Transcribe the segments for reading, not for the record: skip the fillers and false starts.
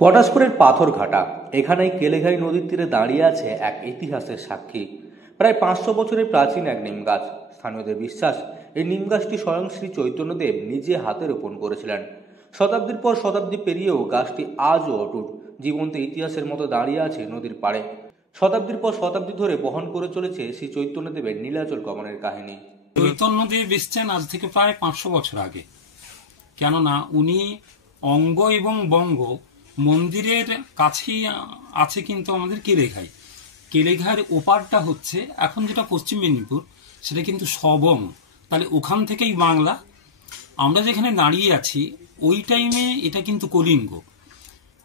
পটাশপুরের পাথরঘাটা, এখানেই কেলেঘাই নদীর তীরে দাঁড়িয়ে আছে এক ইতিহাসের সাক্ষী। প্রায় 500 বছরের প্রাচীন এক নিম গাছ। স্থানীয়দের বিশ্বাস, এই নিম গাছটি স্বয়ং শ্রী চৈতন্যদেব নিজে হাতে রোপণ করেছিলেন। শতাব্দীর পর শতাব্দী পেরিয়েও গাছটি আজও অটুট, জীবন্ত ইতিহাসের মতো দাঁড়িয়ে আছে নদীর পাড়ে। শতাব্দীর পর শতাব্দী ধরে বহন করে চলেছে শ্রী চৈতন্যদেবের নীলাচল গমনের কাহিনী। চৈতন্যদেব এসছেন আজ থেকে প্রায় 500 বছর আগে। কেননা উনি অঙ্গ এবং বঙ্গ মন্দিরের কাছেই আছে, কিন্তু আমাদের কেলেঘাই, কেলেঘাইয়ের ওপারটা হচ্ছে এখন যেটা পশ্চিম মেদিনীপুর, সেটা কিন্তু সবং। তাহলে ওখান থেকেই বাংলা। আমরা যেখানে দাঁড়িয়ে আছি ওই টাইমে এটা কিন্তু কলিঙ্গ।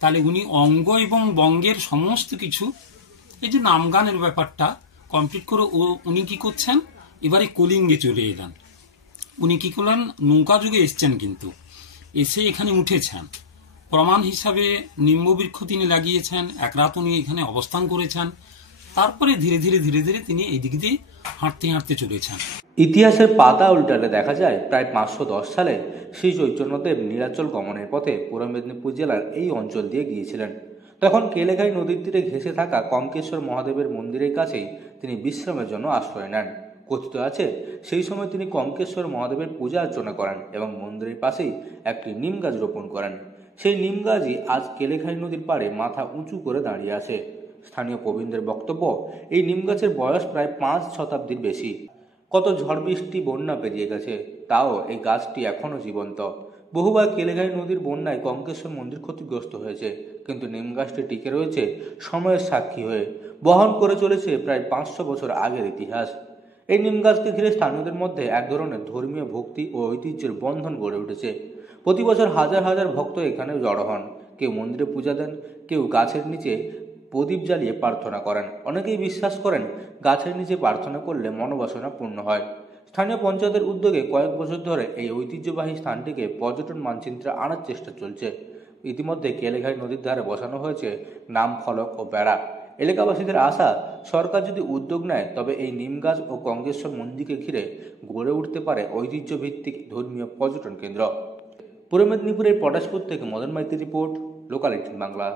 তাহলে উনি অঙ্গ এবং বঙ্গের সমস্ত কিছু, এই যে নামগানের ব্যাপারটা কমপ্লিট করে উনি কি করছেন, এবারে কলিঙ্গে চলে এলেন। উনি কি করলেন, নৌকা যুগে এসছেন, কিন্তু এসে এখানে উঠেছেন। প্রমাণ হিসাবে নিম্ববৃক্ষ তিনি লাগিয়েছেন, এক রাত উনি এখানে অবস্থান করেছেন। তারপরে ধীরে ধীরে ধীরে ধীরে তিনি এই দিক দিয়ে হাঁটতে হাঁটতে চলেছেন। ইতিহাসের পাতা উল্টালে দেখা যায় প্রায় 510 সালে শ্রী চৈতন্যদেব নীলাচল গমনের পথে পূর্ব মেদিনীপুর জেলার এই অঞ্চল দিয়ে গিয়েছিলেন। তখন কেলেঘাই নদীর তীরে ঘেঁষে থাকা কঙ্কেশ্বর মহাদেবের মন্দিরের কাছেই তিনি বিশ্রামের জন্য আশ্রয় নেন। কথিত আছে, সেই সময় তিনি কঙ্কেশ্বর মহাদেবের পূজা অর্চনা করেন এবং মন্দিরের পাশেই একটি নিম গাছ রোপণ করেন। সেই নিম গাছই আজ কেলেঘাই নদীর পাড়ে মাথা উঁচু করে দাঁড়িয়ে আছে। স্থানীয় প্রবীণদের বক্তব্য, এই নিম গাছের বয়স প্রায় 5 শতাব্দীর বেশি। কত ঝড় বৃষ্টি বন্যা পেরিয়ে গেছে, তাও এই গাছটি এখনও জীবন্ত। বহুবার কেলেঘাই নদীর বন্যায় কঙ্কেশ্বর মন্দির ক্ষতিগ্রস্ত হয়েছে, কিন্তু নিম গাছটি টিকে রয়েছে সময়ের সাক্ষী হয়ে, বহন করে চলেছে প্রায় 500 বছর আগের ইতিহাস। এই নিম গাছকে ঘিরে স্থানীয়দের মধ্যে এক ধরনের ধর্মীয় ভক্তি ও ঐতিহ্যের বন্ধন গড়ে উঠেছে। প্রতি বছর হাজার হাজার ভক্ত এখানে জড়ো হন। কেউ মন্দিরে পূজা দেন, কেউ গাছের নিচে প্রদীপ জ্বালিয়ে প্রার্থনা করেন। অনেকেই বিশ্বাস করেন গাছের নিচে প্রার্থনা করলে মনোবাসনা পূর্ণ হয়। স্থানীয় পঞ্চায়েতের উদ্যোগে কয়েক বছর ধরে এই ঐতিহ্যবাহী স্থানটিকে পর্যটন মানচিত্রে আনার চেষ্টা চলছে। ইতিমধ্যে কেলেঘাই নদীর ধারে বসানো হয়েছে নাম ফলক ও বেড়া। এলাকাবাসীদের আশা, সরকার যদি উদ্যোগ নেয় তবে এই নিম গাছ ও কঙ্কেশ্বর মন্দিরকে ঘিরে গড়ে উঠতে পারে ঐতিহ্যভিত্তিক ধর্মীয় পর্যটন কেন্দ্র। পূর্ব মেদিনীপুরের পটাশপুর থেকে মদন মাইতির রিপোর্ট, লোকাল 18 বাংলা।